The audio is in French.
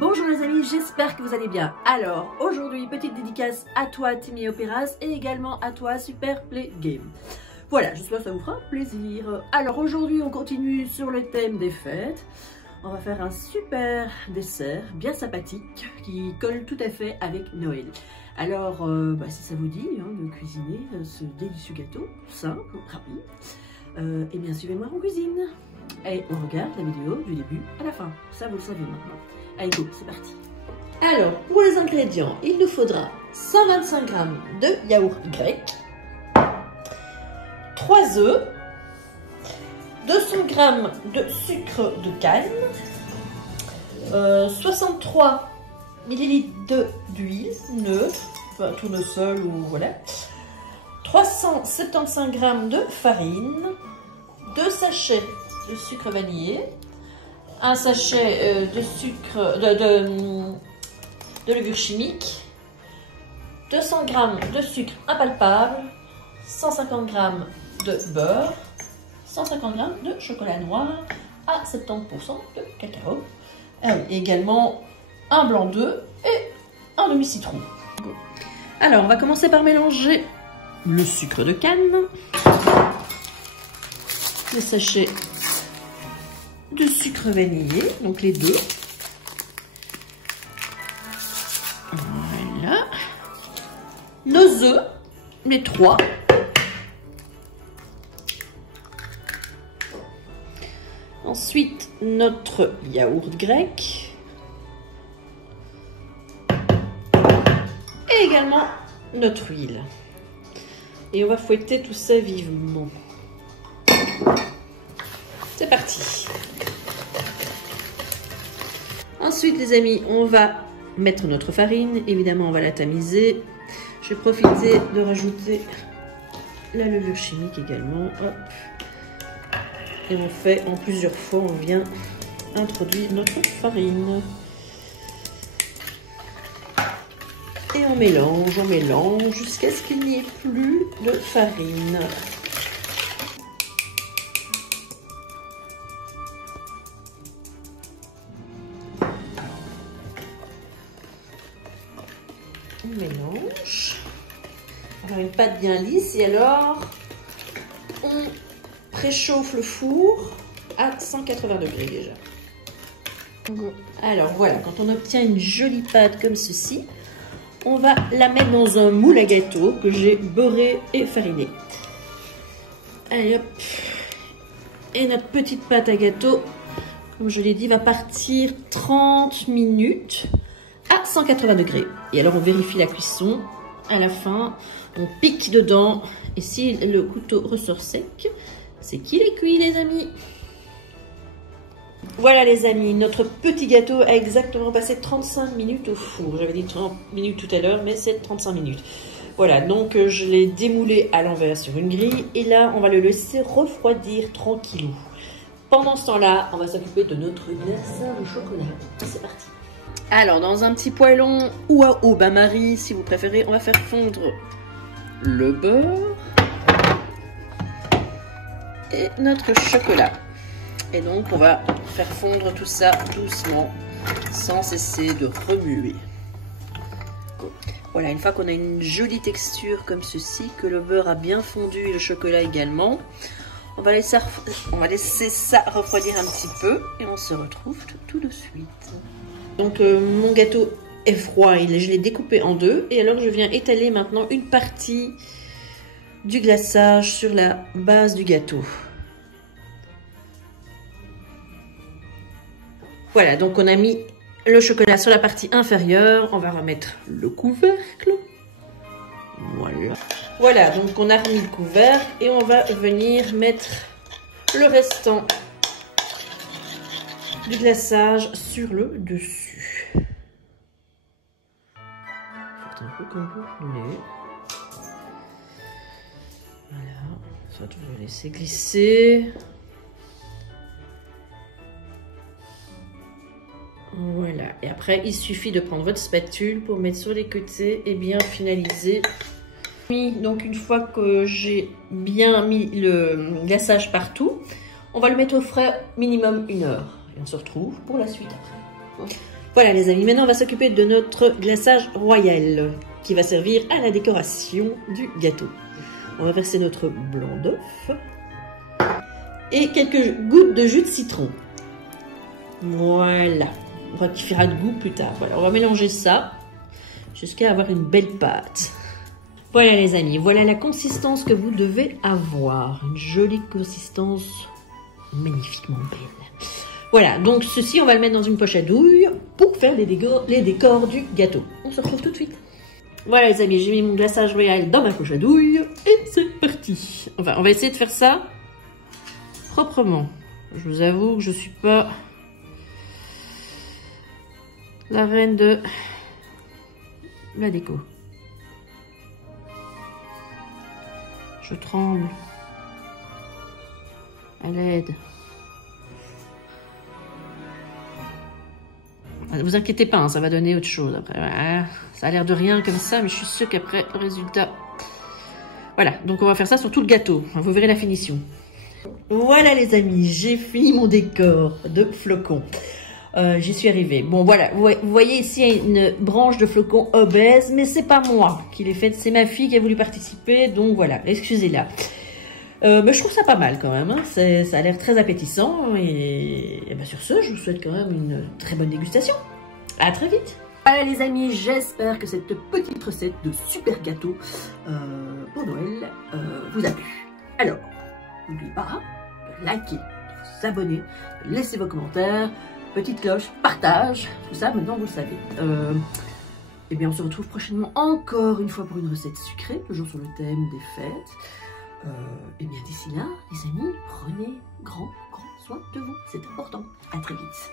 Bonjour les amis, j'espère que vous allez bien. Alors, aujourd'hui, petite dédicace à toi Timmy Opéras et également à toi Super Play Game. Voilà, j'espère que ça vous fera plaisir. Alors aujourd'hui, on continue sur le thème des fêtes. On va faire un super dessert bien sympathique qui colle tout à fait avec Noël. Alors, si ça vous dit de cuisiner ce délicieux gâteau, simple, rapide, eh bien suivez-moi en cuisine. Et on regarde la vidéo du début à la fin. Ça, vous le savez maintenant. Allez, go, c'est parti. Alors, pour les ingrédients, il nous faudra 125 g de yaourt grec, 3 œufs, 200 g de sucre de canne, 63 ml d'huile neutre, enfin tournesol ou voilà, 375 g de farine, 2 sachets de sucre vanillé, un sachet de sucre de levure chimique, 200 g de sucre impalpable, 150 g de beurre, 150 g de chocolat noir à 70% de cacao, et également un blanc d'œuf et un demi-citron. Alors, on va commencer par mélanger le sucre de canne, le sachet de sucre vanillé, donc les deux. Voilà. Nos œufs, les 3. Ensuite, notre yaourt grec. Et également notre huile. Et on va fouetter tout ça vivement. C'est parti. Ensuite, les amis, on va mettre notre farine. Évidemment, on va la tamiser. Je vais profiter de rajouter la levure chimique également. Hop. Et on fait en plusieurs fois, on vient introduire notre farine. Et on mélange jusqu'à ce qu'il n'y ait plus de farine. On mélange. On a une pâte bien lisse et alors on préchauffe le four à 180 degrés déjà. Alors voilà, quand on obtient une jolie pâte comme ceci, on va la mettre dans un moule à gâteau que j'ai beurré et fariné. Allez hop. Et notre petite pâte à gâteau, comme je l'ai dit, va partir 30 minutes à 180 degrés. Et alors on vérifie la cuisson. À la fin, on pique dedans. Et si le couteau ressort sec, c'est qu'il est cuit les amis. Voilà les amis, notre petit gâteau a exactement passé 35 minutes au four. J'avais dit 30 minutes tout à l'heure, mais c'est 35 minutes. Voilà, donc je l'ai démoulé à l'envers sur une grille. Et là, on va le laisser refroidir tranquillou. Pendant ce temps-là, on va s'occuper de notre glaçage au chocolat. C'est parti. Alors, dans un petit poêlon ou à eau bain-marie, si vous préférez, on va faire fondre le beurre et notre chocolat. Et donc, on va faire fondre tout ça doucement, sans cesser de remuer. Voilà, une fois qu'on a une jolie texture comme ceci, que le beurre a bien fondu et le chocolat également, on va laisser ça refroidir un petit peu et on se retrouve tout de suite. Donc, mon gâteau est froid, je l'ai découpé en deux et alors je viens étaler maintenant une partie du glaçage sur la base du gâteau. Voilà, donc on a mis le chocolat sur la partie inférieure. On va remettre le couvercle. Voilà. Voilà, donc on a remis le couvercle et on va venir mettre le restant du glaçage sur le dessus. Faites un peu comme vous voulez. Voilà, soit vous le laissez glisser. Voilà, et après il suffit de prendre votre spatule pour mettre sur les côtés et bien finaliser. Donc une fois que j'ai bien mis le glaçage partout, on va le mettre au frais minimum 1 heure. Et on se retrouve pour la suite après. Voilà les amis, maintenant on va s'occuper de notre glaçage royal qui va servir à la décoration du gâteau. On va verser notre blanc d'œuf et quelques gouttes de jus de citron. Voilà, on rectifiera de goût plus tard. Voilà, on va mélanger ça jusqu'à avoir une belle pâte. Voilà les amis, voilà la consistance que vous devez avoir. Une jolie consistance magnifiquement belle. Voilà, donc ceci on va le mettre dans une poche à douille pour faire les décors du gâteau. On se retrouve tout de suite. Voilà les amis, j'ai mis mon glaçage royal dans ma poche à douille et c'est parti. Enfin, on va essayer de faire ça proprement. Je vous avoue que je suis pas la reine de la déco. Je tremble. À l'aide. Ne vous inquiétez pas, hein, ça va donner autre chose après. Voilà. Ça a l'air de rien comme ça, mais je suis sûre qu'après, le résultat... Voilà, donc on va faire ça sur tout le gâteau. Vous verrez la finition. Voilà les amis, j'ai fini mon décor de flocons. J'y suis arrivée. Bon voilà, vous voyez ici une branche de flocons obèse, mais c'est pas moi qui l'ai faite, c'est ma fille qui a voulu participer, donc voilà, excusez-la. Mais je trouve ça pas mal quand même, hein. Ça a l'air très appétissant et bien sur ce, je vous souhaite quand même une très bonne dégustation. À très vite. Voilà les amis, j'espère que cette petite recette de super gâteau pour Noël vous a plu. Alors, n'oubliez pas de liker, de vous abonner, de laisser vos commentaires, petite cloche, partage, tout ça maintenant vous le savez. Et bien on se retrouve prochainement encore une fois pour une recette sucrée, toujours sur le thème des fêtes. Et bien d'ici là, les amis, prenez grand soin de vous, c'est important. À très vite.